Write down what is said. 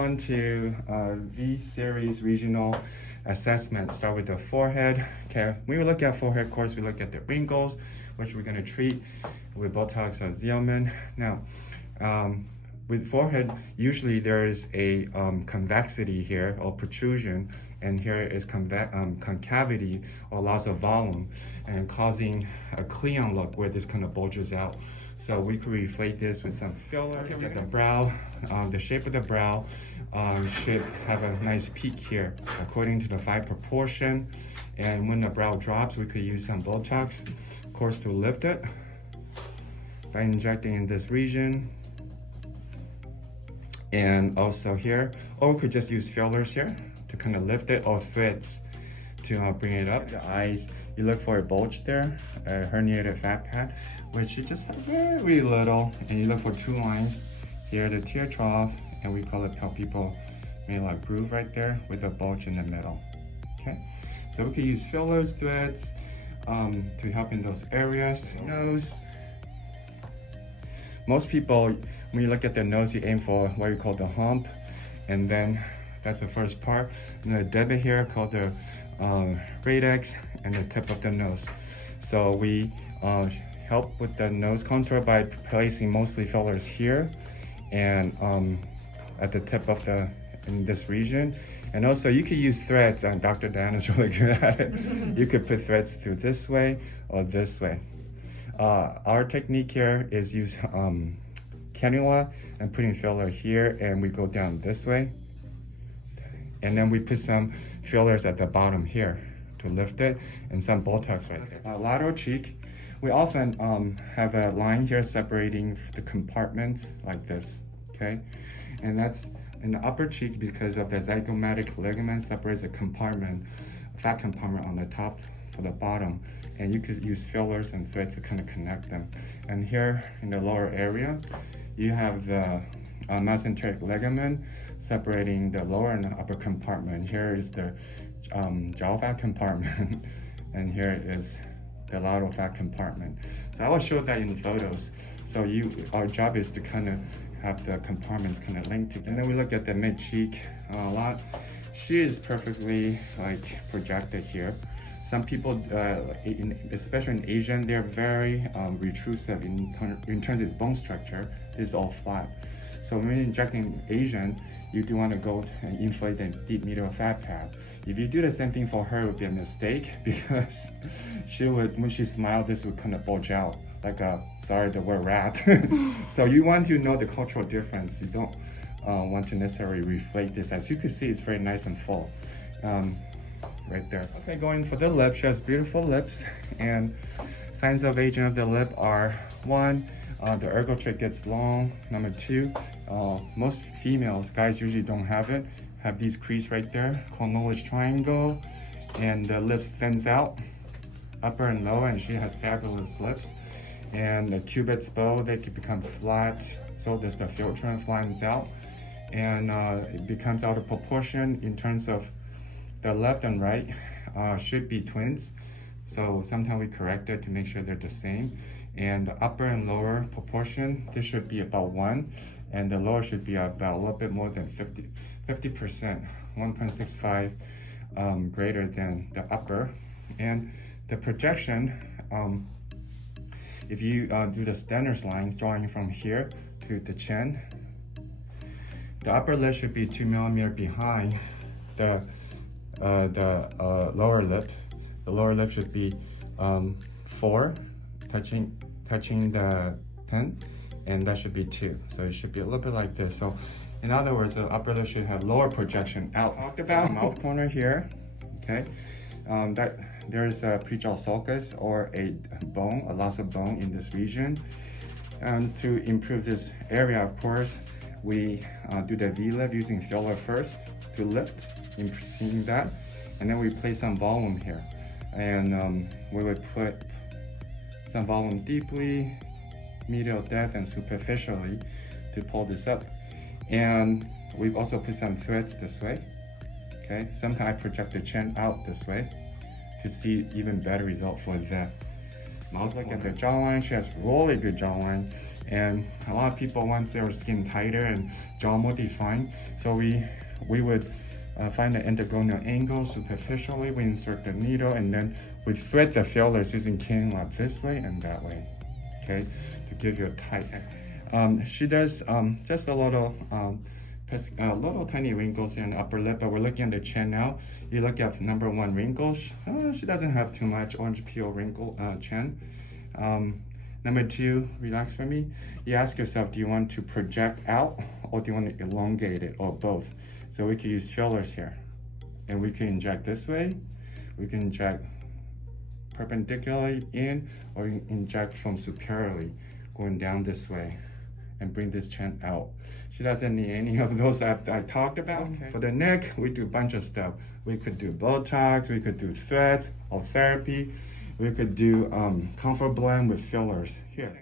on to V-series regional assessment. Start with the forehead. Okay, when we look at forehead, of course, we look at the wrinkles, which we're going to treat with Botox or Xeomin. Now, with forehead, usually there is a convexity here or protrusion, and here is concavity or loss of volume, and causing a clean look where this kind of bulges out. So we could reflate this with some filler. Look at the brow. The shape of the brow should have a nice peak here according to the 5 proportion. And when the brow drops, we could use some Botox, of course, to lift it by injecting in this region. And also here, or we could just use fillers here to kind of lift it, or threads to bring it up. The eyes, you look for a bulge there, a herniated fat pad, which you just have very little, and you look for 2 lines here, the tear trough, and we call it how people may like groove right there with a bulge in the middle. Okay, so we can use fillers, threads to help in those areas. Nose. Most people, when you look at the nose, you aim for what you call the hump, and then that's the first part. And the debit here called the radix, and the tip of the nose. So we help with the nose contour by placing mostly fillers here and at the tip of in this region. And also you could use threads, and Dr. Dan is really good at it. You could put threads through this way or this way. Our technique here is use cannula and putting filler here, and we go down this way. And then we put some fillers at the bottom here to lift it, and some Botox right there. Lateral cheek, we often have a line here separating the compartments like this, okay? And that's in the upper cheek because of the zygomatic ligament separates a compartment, fat compartment on the top for the bottom. And you could use fillers and threads to kind of connect them. And here in the lower area, you have the mesenteric ligament separating the lower and the upper compartment. Here is the jaw fat compartment, and here is the lateral fat compartment. So I will show that in the photos. So our job is to kind of have the compartments kind of linked together. And then we look at the mid cheek a lot. She is perfectly like projected here. Some people, especially in Asian, they're very retrusive in terms of its bone structure. It's all flat. So when you're injecting Asian, you do want to go and inflate the deep medial fat pad. If you do the same thing for her, it would be a mistake, because she would, when she smiled, this would kind of bulge out like a, sorry, the word rat. So you want to know the cultural difference. You don't want to necessarily reflate this. As you can see, it's very nice and full. Right there. Okay, going for the lip. She has beautiful lips, and signs of aging of the lip are 1, the ergo trait gets long. Number 2, most females, guys usually don't have it, have these crease right there called Knowledge triangle, and the lips thins out, upper and lower, and she has fabulous lips. And the cupid's bow, they could become flat, so there's the filter and flattens out, and it becomes out of proportion in terms of the left and right should be twins. So sometimes we correct it to make sure they're the same. And the upper and lower proportion, this should be about 1, and the lower should be about a little bit more than 50%, 1.65 greater than the upper. And the projection, if you do the Stenner's line, drawing from here to the chin, the upper lip should be 2 millimeters behind the lower lip. The lower lip should be 4, touching the 10, and that should be 2. So it should be a little bit like this. So in other words, the upper lip should have lower projection out. Talked about mouth corner here, okay? That there's a pre-jowl sulcus, or a bone, a loss of bone in this region. And to improve this area, of course, we do the V-lift using filler first to lift, seeing that, and then we place some volume here, and we would put some volume deeply, medial depth, and superficially to pull this up. And we've also put some threads this way. Okay, sometimes I project the chin out this way to see even better result for the mouth. Look at the jawline. She has really good jawline, And a lot of people want their skin tighter and jaw more defined. So we would find the endogonal angle superficially. We insert the needle and then we thread the fillers using King Lab this way and that way, okay, to give you a tight. She does just a little tiny wrinkles in the upper lip, but we're looking at the chin now. You look at number 1 wrinkles. She doesn't have too much orange peel wrinkle chin. Number 2, relax for me. You ask yourself, do you want to project out or do you want to elongate it, or both? So we can use fillers here, and we can inject this way. We can inject perpendicularly in, or inject from superiorly, going down this way, and bring this chin out. She doesn't need any of those I talked about. Okay. For the neck, we do a bunch of stuff. We could do Botox, we could do threads or therapy. We could do comfort blend with fillers here.